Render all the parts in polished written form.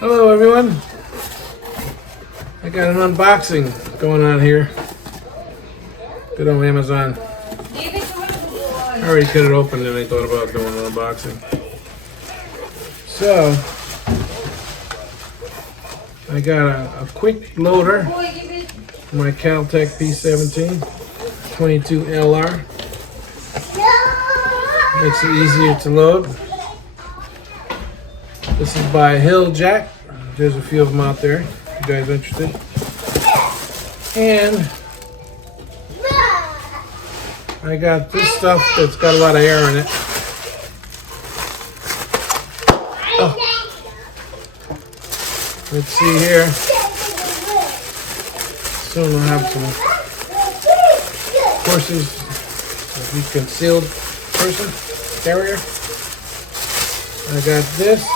Hello everyone. I got an unboxing going on here. Good on Amazon. I already cut it open and I thought about doing an unboxing. So, I got a quick loader for my Caltech P17 22LR. Makes it easier to load. This is by Hill Jack. There's a few of them out there if you guys are interested. And I got this stuff that's got a lot of air in it. Oh. Let's see here. Soon I'll have some horses. Be concealed person carrier. I got this.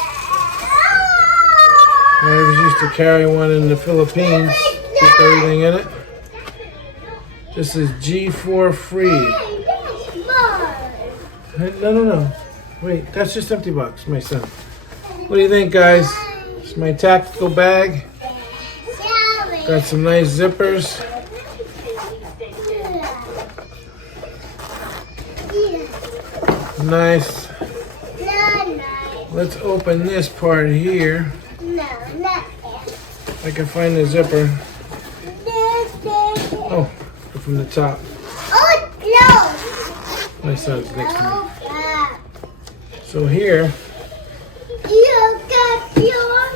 I was used to carry one in the Philippines. Keep everything in it. This is G4 free. No. Wait, that's just empty box, my son. What do you think, guys? It's my tactical bag. Got some nice zippers. Nice. Let's open this part here. I can find the zipper. Oh, from the top. My son's next to me. So here,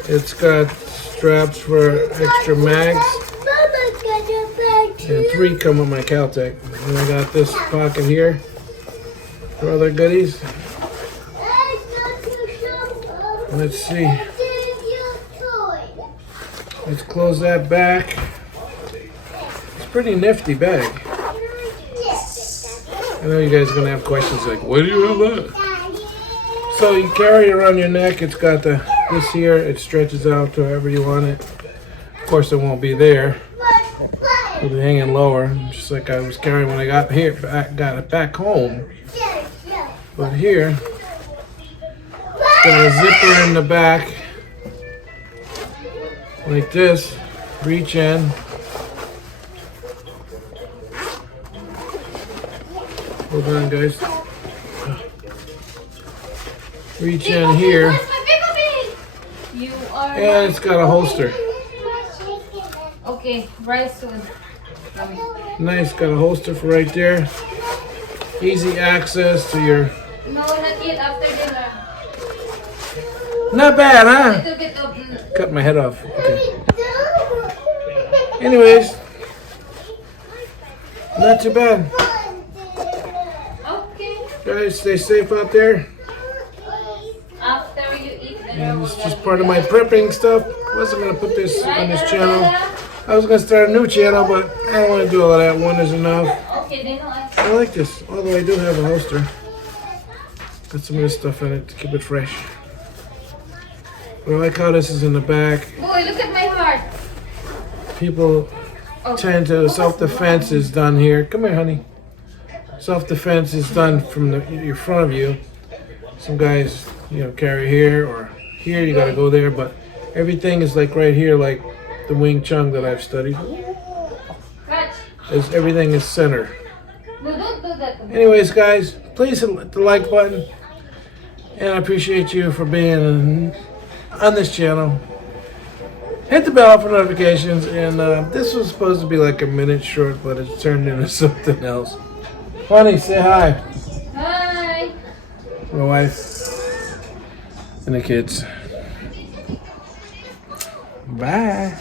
it's got straps for extra mags. And 3 come with my Caltech. And I got this pocket here for other goodies. Let's see. Let's close that back. It's a pretty nifty bag. I know you guys are gonna have questions like, why do you have that? So you carry it around your neck. It's got this here. It stretches out to wherever you want it. Of course, it won't be there. It'll be hanging lower, just like I was carrying when I got it back home. But here, it's got a zipper in the back, like this. Reach in. Hold on, guys. Reach in here. And it's got a holster. Okay, right soon. Nice, got a holster for right there. Easy access to your... No, not yet, after dinner. Not bad, huh? Little bit of... Cut my head off. Okay. Anyways, not too bad. Okay. Guys, stay safe out there. After you eat dinner. And it's just part of my prepping stuff. Wasn't gonna put this on this channel. I was gonna start a new channel, but I don't want to do all of that. One is enough. Okay, then I like this, although I do have a holster. Got some of this stuff in it to keep it fresh. But I like how this is in the back. Boy, look at my heart. People tend to, self-defense is done here. Come here, honey. Self-defense is done from your front of you. Some guys, carry here or here. You gotta go there, but everything is like right here, like the Wing Chun that I've studied. Everything is centered. No, don't do that. Anyways, guys, please hit the like button. And I appreciate you for being on this channel. Hit the bell for notifications. And this was supposed to be like a minute short, but it's turned into something else. Honey, say hi. Hi. My wife and the kids. Bye.